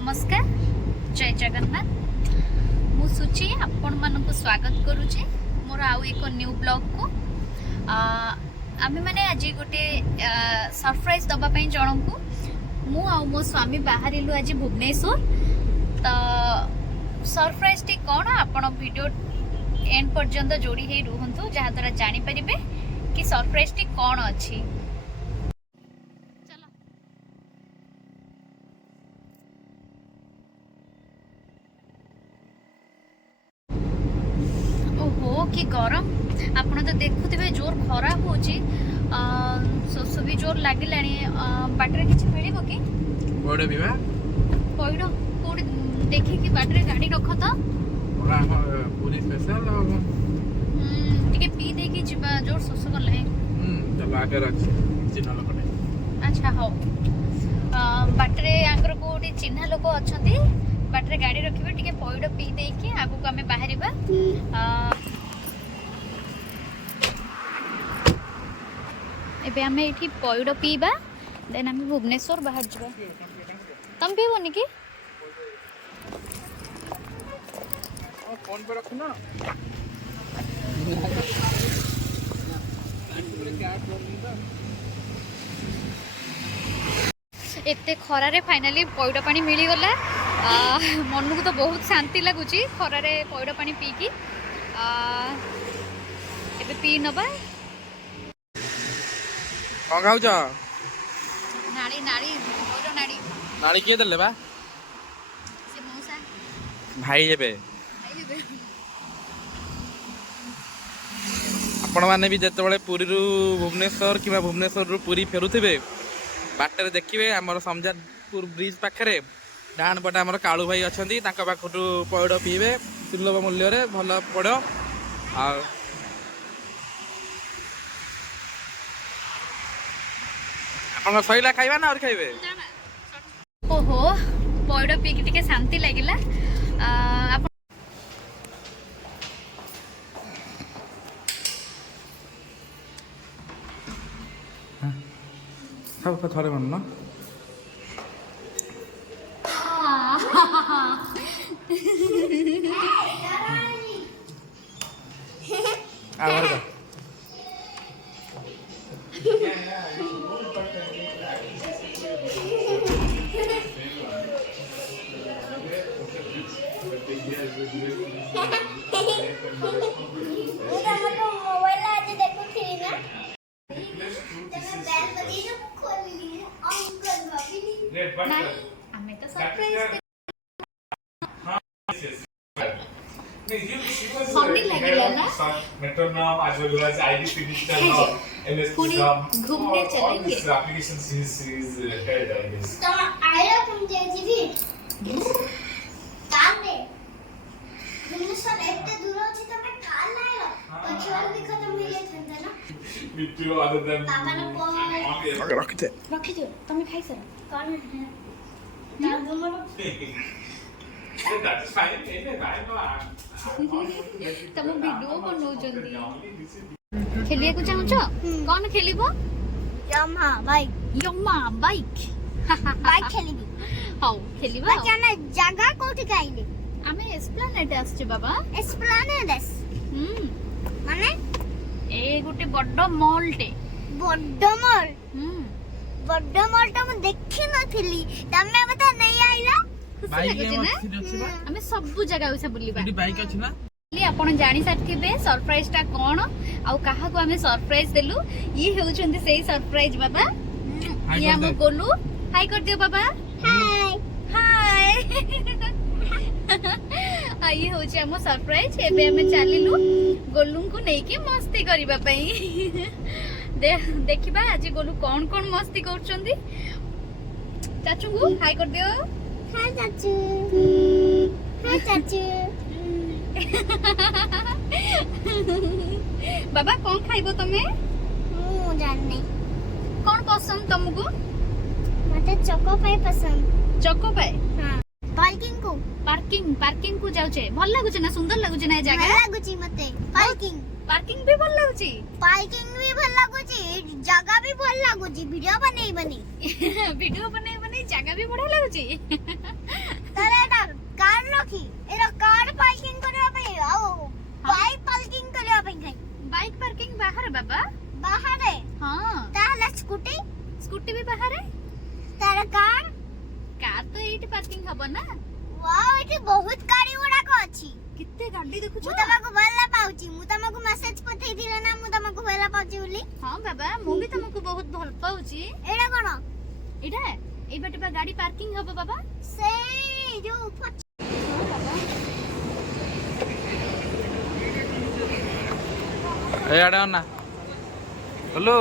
नमस्कार जय जगन्नाथ मु सुची आपण मानक स्वागत करुचे मोर आउ एक न्यू ब्लॉग को आमे माने आज गोटे सरप्राइज दबा पई जण को मु आउ मो स्वामी बाहरिलु आज भुवनेश्वर तो सरप्राइज टी कोन आपण वीडियो एंड पर्यंत जोड़ी हे रुहंतु जहा द्वारा जानि परिबे कि सरप्राइज टी कोन अछि। कि गरम आपण तो देखुथिबे जोर खरा होची सोस भी जोर लागिलानी बाटरे किछ मिलिबो कि पड़े बिवा पइडो कोड देखि कि बाटरे गाड़ी रख त ओरा पूरी स्पेशल टिके पी दे कि जिबा जोर सोस करले चल आगे रख चिन्ह लोक ने अच्छा हो बाटरे आंगर कोडी चिन्ह लोक अछंती बाटरे गाड़ी रखिबे टिके पइडो पी दे कि आगु को हमें बाहरिबा एबे हमें एठी पइडो पीबा देन हमें भुवनेश्वर बाहर जबा तम पीबोनी कि फोन पे रखना एते खरा रे फाइनली पइडो पानी मिली गला मन को तो बहुत शांति लगुची खरा रे पइडो पानी पी की एबे पी नबा कौन खाऊ नाड़ी नाड़ी पइडो नाड़ी नाड़ी किए देले बा से मौसा भाई जेबे भाई जेबे आपण माने भी जते बळे पुरी रु भुवनेश्वर किबा भुवनेश्वर रु पुरी फेरुथिबे बाटर देखिबे हमर समजापुर ब्रिज पाखरे डाण पटे हमर काळू भाई अछंती तांका पाखटू पइडो पीबे सुलभ मूल्य रे भलो पड़ो आ अपन सइला खाइबा ना और खाइबे ओहो पइडो पी के टिके शांति लागिला सब थोड़े मन ना आवर का घूमने चलेंगे application series head I guess तो आया तुम जैसी भी काम में भुवनेश्वर इतने दूर होती तो मैं ठाल लाया पेट्रोल भी खत्म हो गया था ना with you other than पापा ने आगे रख दे रखी दियो तमे खाई सर कौन है दादू मरो that is fine I know तम वीडियो को नो जल्दी खेलिया को चाहू छ कौन खेलिबो यमा बाइक बाइक बाइक खेलिबी हाउ खेलिबा जाना जगह कोठी काइले आमे एस्प्लेनेड आछे बाबा एस्प्लेनेडस माने ए गुटे बड्ड मॉल टे बड्ड मॉल तो मैं देखि नथिली तमे बता नहीं आइला बाइक ना हमें सब जगह उसे बुलिबा एडी बाइक अछि ना आपण जानी साथिबे सरप्राइज टा कोन आउ काहा को हमें सरप्राइज देलु ये हेउचंदी सेही सरप्राइज बाबा ये हम गोलू हाय कर दियो बाबा हाय हाय ये होची हम सरप्राइज एबे हमें चालिलु गोलू को नै के मस्ती करबा पई देखिबा आज गोलू कोन कोन मस्ती करचंदी चाचू को हाय कर दियो हाय चाचू हाय चाचू बाबा कौन खाइबो तमे मु जानने कौन पसंद तुमको मते चोको पाई पसंद चोको पाए हां पार्किंग को जाउ छे भल लागु छे ना सुंदर लागु छे ना ए जगह लागु छी मते पार्किंग भी भल लागु छी पार्किंग भी भल लागु छी जगह भी भल लागु छी वीडियो बनै बनी वीडियो बनै जगह भी बढ़िया लागु छी बाबा बाहर हाँ ताहला स्कूटी स्कूटी भी बाहर तार कार कार तो एठी पार्किंग हबो ना वाओ एठी बहुत गाड़ी गुड़ा को अछि कितने गाड़ी देखु मु तमको भला पाउची मु तमको मेसेज पठै दिले ना मु तमको भला पाउची बोली हाँ बाबा मु भी तुमको बहुत भल पाउची एडा कोन एटा ए बाटे बा गाड़ी पार्किंग हबो बाबा से जो ए आड़े ना hello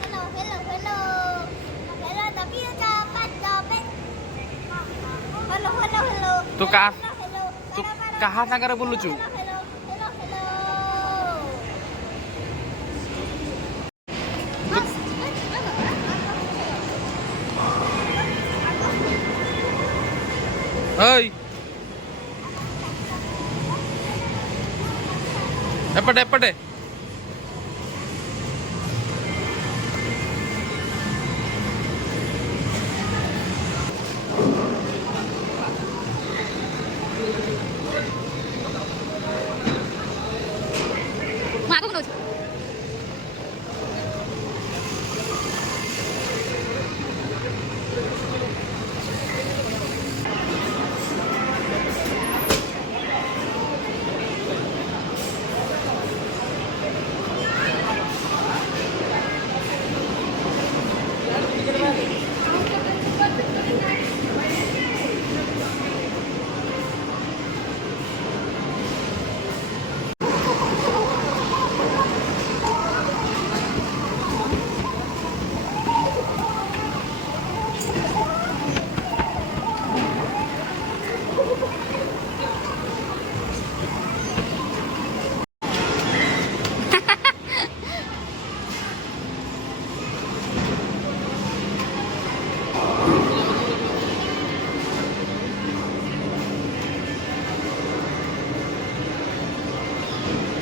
hello hello hello hello तभी का पत हेलो हेलो हेलो तू का हेलो तू कहा सागर बोलुचु हेलो हेलो हेलो ओय एपटे एपटे मागो नो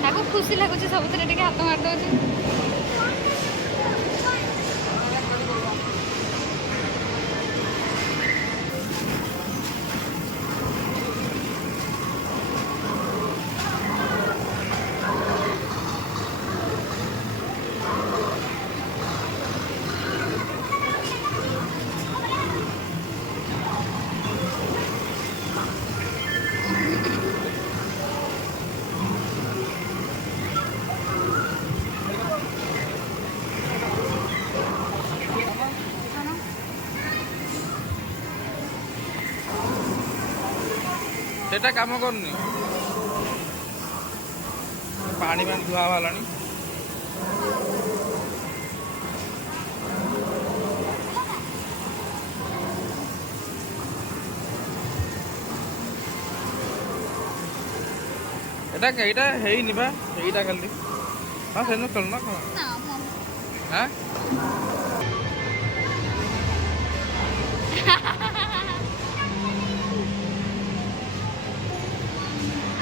ତାକୁ ଖୁସି ଲାଗୁଛି ସବୁଥିରେ ଟିକେ ହାତ ମାରି ଦଉଛି সেটা কাম করনি পানি পানি ধোয়া ভালানি এটা এইটা ହେଇନି ବା এইଟା ଖାଲି ହଁ ସେଦିନ ଖେଳୁନ କଣ ନା ମୁଁ ହଁ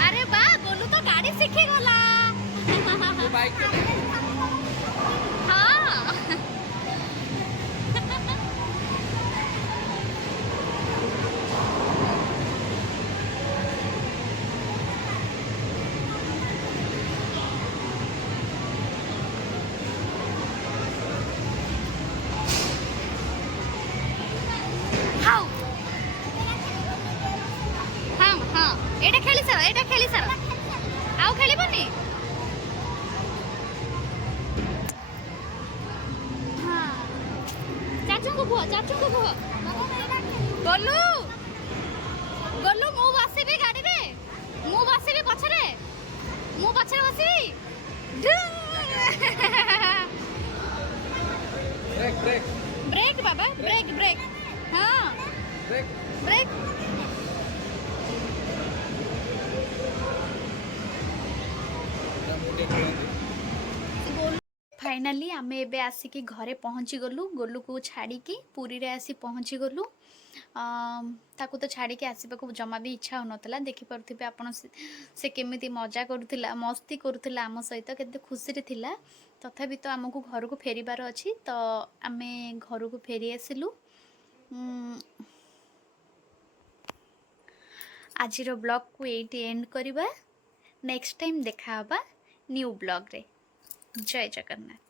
अरे बा बोलू तो गाड़ी सीखी गला ବାଇକ୍ हाँ हाउ हाँ हाँ एटा खेली सार आउ खेलिबनी हाँ चाचू को कुह गोलू गोलू मु बसिबी गाड़ी रे मु बसिबी पछरे मु पछरे बसिबी ବ୍ରେକ୍ ବ୍ରେକ୍ ब्रेक बाबा ब्रेक हाँ ବ୍ରେକ୍ ब्रेक फाइनाली आम एबे आसिकी घरे पहुँची गलु गोलू को छाड़ी पुरी रे आसी पहुँची गलु ताकू तो छाड़ी आसवाक जमा भी इच्छा होनला देखिपे आपण से केमी मजा करुला मस्ती करुला आम सहित केते खुशी थिला तथापि तो आमको घर को फेरिबार अच्छी तो आम घर को फेरी आसिलु आजिर ब्लॉग को एटी एंड करवा नेक्स्ट टाइम देखा न्यू ब्लॉग रे। जय जगन्नाथ।